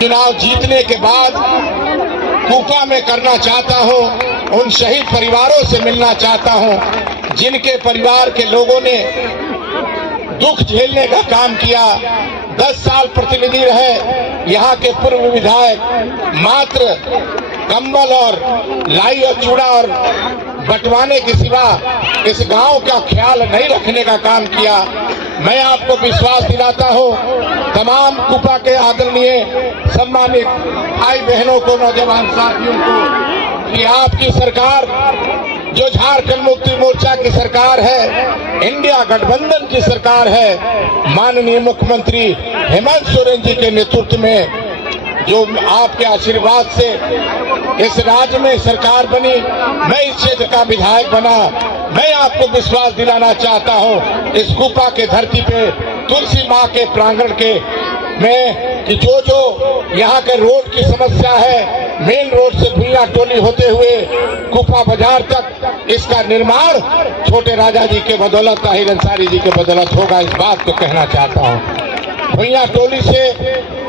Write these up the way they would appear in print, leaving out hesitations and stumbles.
चुनाव जीतने के बाद कुपा में करना चाहता हूं, उन शहीद परिवारों से मिलना चाहता हूं जिनके परिवार के लोगों ने दुख झेलने का काम किया। 10 साल प्रतिनिधि रहे यहाँ के पूर्व विधायक, मात्र कंबल और लाई और चूड़ा और बंटवाने के सिवा इस गांव का ख्याल नहीं रखने का काम किया। मैं आपको विश्वास दिलाता हूं, तमाम कुपा के आदरणीय सम्मानित भाई बहनों को, नौजवान साथियों को, कि आपकी सरकार जो झारखंड मुक्ति मोर्चा की सरकार है, इंडिया गठबंधन की सरकार है, माननीय मुख्यमंत्री हेमंत सोरेन जी के नेतृत्व में जो आपके आशीर्वाद से इस राज्य में सरकार बनी, मैं इस क्षेत्र का विधायक बना। मैं आपको विश्वास दिलाना चाहता हूं इस कुपा के धरती पे, तुलसी माँ के प्रांगण के में, कि जो यहाँ के रोड की समस्या है, मेन रोड से भुइयां टोली होते हुए कुपा बाजार तक, इसका निर्माण छोटे राजा जी के बदौलत, ताहिर अंसारी जी के बदौलत होगा। इस बात को कहना चाहता हूँ। भुइयां टोली से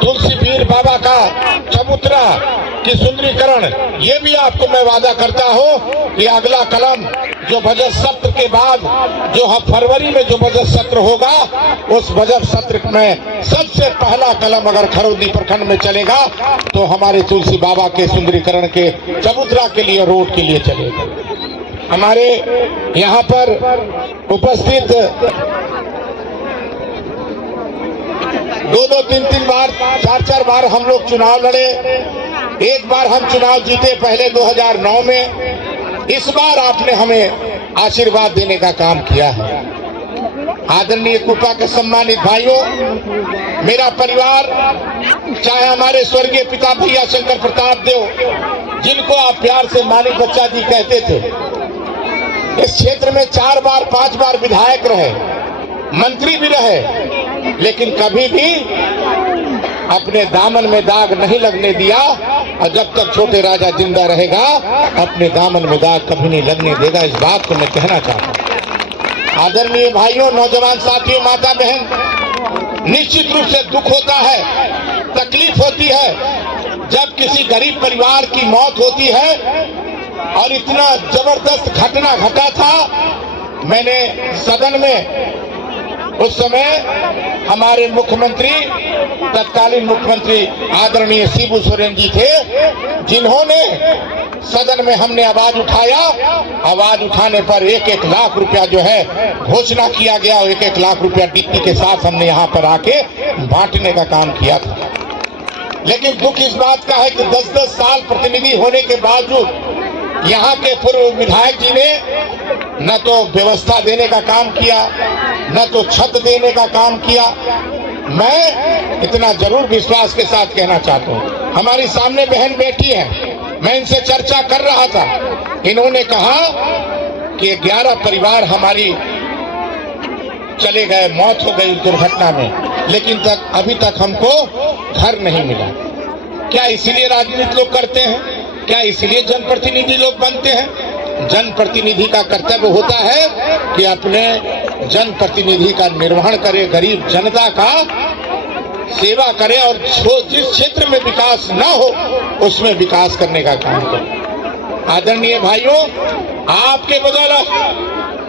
तुलसी पीर बाबा का चबूतरा की सुंदरीकरण, ये भी आपको मैं वादा करता हूँ कि अगला कलम जो बजट सत्र के बाद, जो फरवरी में जो बजट सत्र होगा, उस बजट सत्र में सबसे पहला कलम अगर खरौदी प्रखंड में चलेगा तो हमारे तुलसी बाबा के सुंदरीकरण के चबूतरा के लिए, रोड के लिए चलेगा। हमारे यहाँ पर उपस्थित 2-2, 3-3 बार, 4-4 बार हम लोग चुनाव लड़े। एक बार हम चुनाव जीते पहले 2009 में। इस बार आपने हमें आशीर्वाद देने का काम किया है। आदरणीय कुपा के सम्मानित भाइयों, मेरा परिवार, चाहे हमारे स्वर्गीय पिता भैया शंकर प्रताप देव, जिनको आप प्यार से मानिक बच्चा जी कहते थे, इस क्षेत्र में 4 बार 5 बार विधायक रहे, मंत्री भी रहे, लेकिन कभी भी अपने दामन में दाग नहीं लगने दिया। और जब तक छोटे राजा जिंदा रहेगा, अपने दामन में दाग कभी नहीं लगने देगा। इस बात को मैं कहना चाहता हूं। आदरणीय भाइयों, नौजवान साथियों, माता बहन, निश्चित रूप से दुख होता है, तकलीफ होती है जब किसी गरीब परिवार की मौत होती है। और इतना जबरदस्त घटना घटा था, मैंने सदन में उस समय हमारे मुख्यमंत्री, तत्कालीन मुख्यमंत्री आदरणीय शिबू सोरेन जी थे, जिन्होंने सदन में हमने आवाज उठाया। आवाज उठाने पर 1-1 लाख रुपया जो है घोषणा किया गया, और 1-1 लाख रुपया डिप्टी के साथ हमने यहाँ पर आके बांटने का काम किया था। लेकिन दुख इस बात का है कि 10-10 साल प्रतिनिधि होने के बावजूद यहाँ के पूर्व विधायक जी ने न तो व्यवस्था देने का काम किया, न तो छत देने का काम किया। मैं इतना जरूर विश्वास के साथ कहना चाहता हूँ, हमारी सामने बहन बैठी है, मैं इनसे चर्चा कर रहा था। इन्होंने कहा कि 11 परिवार हमारी चले गए, मौत हो गई दुर्घटना में, लेकिन अभी तक हमको घर नहीं मिला। क्या इसीलिए राजनीति लोग करते हैं? क्या इसलिए जनप्रतिनिधि लोग बनते हैं? जनप्रतिनिधि का कर्तव्य होता है कि अपने जनप्रतिनिधि का निर्वहन करे, गरीब जनता का सेवा करे, और जिस क्षेत्र में विकास न हो उसमें विकास करने का काम करे। आदरणीय भाइयों, आपके बदौलत,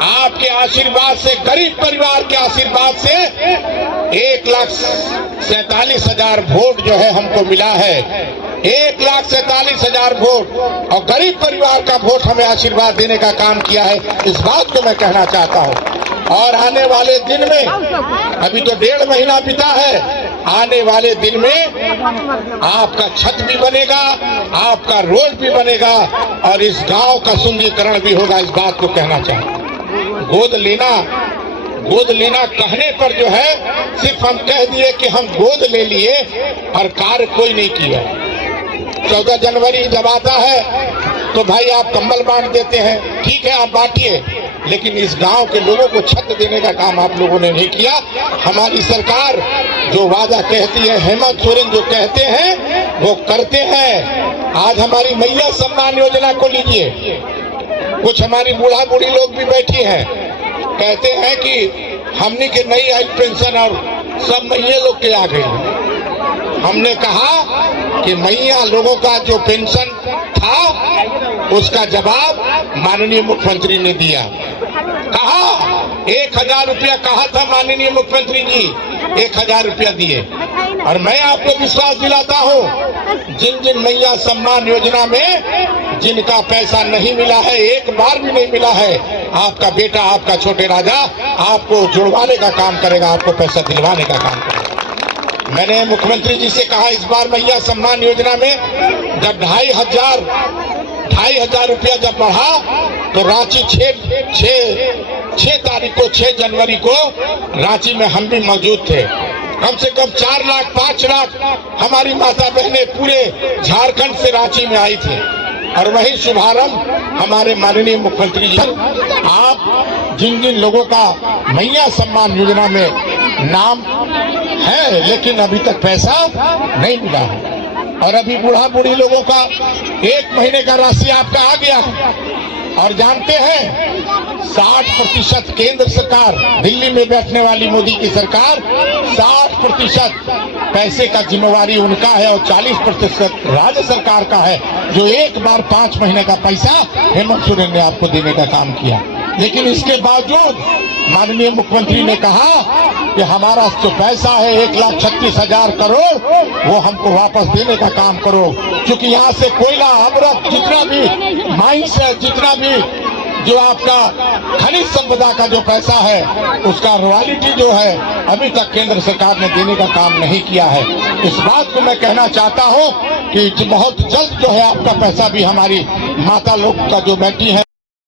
आपके आशीर्वाद से, गरीब परिवार के आशीर्वाद से 1,47,000 वोट जो है हमको मिला है। 1,47,000 वोट, और गरीब परिवार का वोट हमें आशीर्वाद देने का काम किया है। इस बात को मैं कहना चाहता हूं। और आने वाले दिन में, अभी तो 1.5 महीना बीता है, आने वाले दिन में आपका छत भी बनेगा, आपका रोड भी बनेगा, और इस गांव का सुंदरीकरण भी होगा। इस बात को कहना चाहता हूं। गोद लेना कहने पर जो है, सिर्फ हम कह दिए कि हम गोद ले लिए और कार्य कोई नहीं किया। 14 जनवरी जब आता है तो भाई आप कंबल बांट देते हैं, ठीक है, आप बांटिए, लेकिन इस गांव के लोगों को छत देने का काम आप लोगों ने नहीं किया। हमारी सरकार जो वादा कहती है, हेमंत सोरेन जो कहते हैं वो करते हैं। आज हमारी मैया सम्मान योजना को लीजिए, कुछ हमारी बूढ़ा बूढ़ी लोग भी बैठी हैं, कहते हैं कि हमने के नई आई पेंशन और सब मैया लोग के आ गई। हमने कहा कि मैया लोगों का जो पेंशन था उसका जवाब माननीय मुख्यमंत्री ने दिया। कहा 1000 रुपया कहा था माननीय मुख्यमंत्री जी, 1000 रुपया दिए। और मैं आपको विश्वास दिलाता हूँ, जिन जिन मैया सम्मान योजना में जिनका पैसा नहीं मिला है, एक बार भी नहीं मिला है, आपका बेटा, आपका छोटे राजा आपको जुड़वाने का काम करेगा, आपको पैसा दिलवाने का काम करेगा। मैंने मुख्यमंत्री जी से कहा इस बार मैया सम्मान योजना में जब 2500 रुपया जब बढ़ा तो रांची 6 तारीख को 6 जनवरी को रांची में हम भी मौजूद थे। कम से कम 4 लाख 5 लाख हमारी माता बहनें पूरे झारखंड से रांची में आई थी और वही शुभारंभ हमारे माननीय मुख्यमंत्री जी। आप जिन जिन लोगों का मैया सम्मान योजना में नाम है लेकिन अभी तक पैसा नहीं मिला है, और अभी बूढ़ा बूढ़ी लोगों का 1 महीने का राशि आपका आ गया है। और जानते हैं 60% केंद्र सरकार, दिल्ली में बैठने वाली मोदी की सरकार 60% पैसे का जिम्मेवारी उनका है और 40% राज्य सरकार का है, जो एक बार 5 महीने का पैसा हेमंत सोरेन ने आपको देने का काम किया। लेकिन इसके बावजूद माननीय मुख्यमंत्री ने कहा कि हमारा जो पैसा है 1,36,000 करोड़ वो हमको वापस देने का काम करो, क्योंकि यहाँ से कोयला, अमृत, जितना भी माइंस है, जितना भी जो आपका खनिज संपदा का जो पैसा है उसका रॉयल्टी जो है अभी तक केंद्र सरकार ने देने का काम नहीं किया है। इस बात को मैं कहना चाहता हूँ कि बहुत जल्द जो है आपका पैसा भी हमारी माता लोग का जो बेटी है